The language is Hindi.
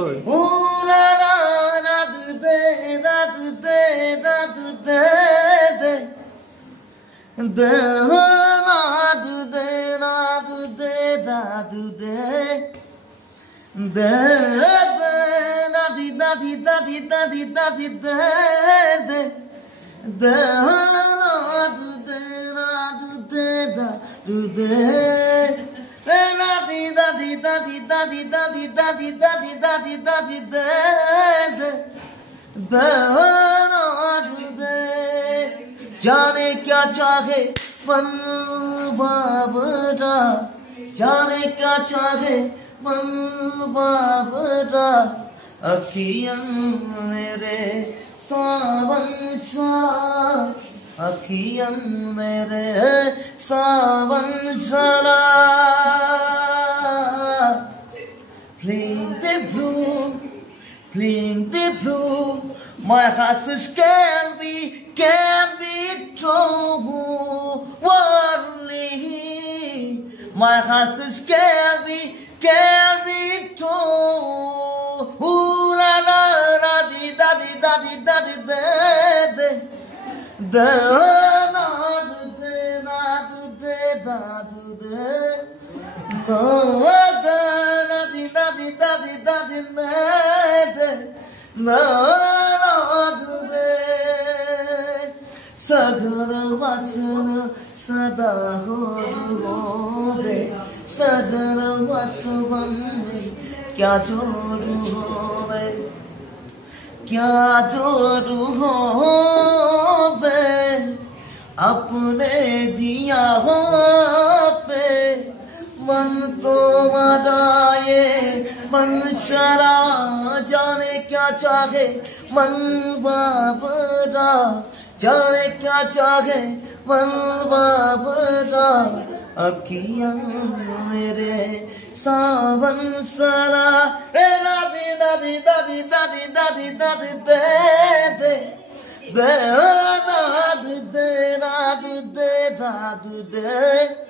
Ooh la la la do de da do de da do de de de la do de la do de da do de de da di da di da di da di da di de de de la do de la do de da do de da di da di da di da di da di da di da di da di da di de de de जाने क्या चाहे मन बाबरा जाने क्या चाहे मन बाबरा अखियां मेरे सावन सा अखियां मेरे सावन सरा playing the blue my heart is can be true only my heart is can be true ooh la la la di da di da di da di de de na du de na du de da du de no da di da di da di da di de no du de सगन वचन सदा होवे सजन वसवन में क्या जोरू होवे क्या जोरू होवे अपने जिया हो पे मन तो मदाए मन शरा जाने क्या चाहे मन बाबरा जाने क्या चाहे मन बाबरा अखियां मेरे सावन सरा रे दादी दादी दादी दादी दादी दादी दे दे दे दादी दे दादी दे दादी दे